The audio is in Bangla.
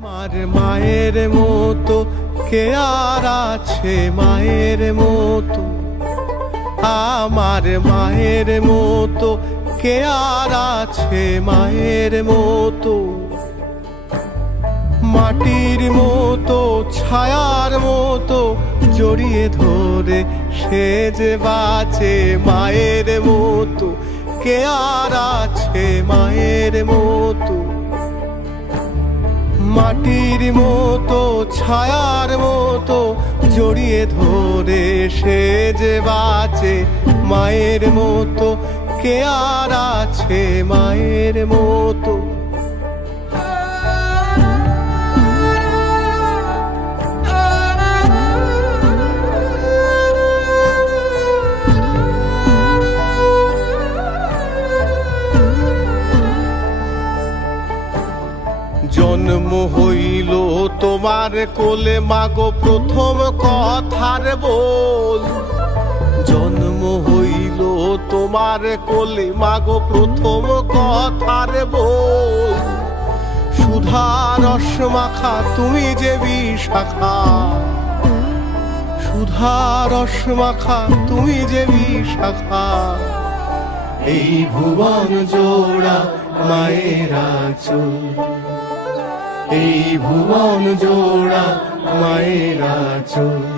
আমার মায়ের মতো, কে আর আছে মায়ের মতো? আমার মায়ের মতো, কে আর আছে মায়ের মতো? মাটির মতো, ছায়ার মতো, জড়িয়ে ধরে সে যে বাঁচে মায়ের মতো, কে আর আছে মায়ের মতো? মাটির মতো, ছায়ার মতো জড়িয়ে ধরে সে যে বাঁচে, মায়ের মতো কে আর আছে, মায়ের মতো। জন্ম হইল তোমার কোলে, মাগো প্রথম কথার বল। জন্ম হইল তোমার কোলে, মাগো প্রথম কথার বল। সুধা রস মাখা, তুমি যে বিশাখা। সুধা রস মাখা, তুমি যে বিশাখা। এই ভুবন জোড়া মায়েরা চল। এই ভুবন জোড়া মায়েরা চল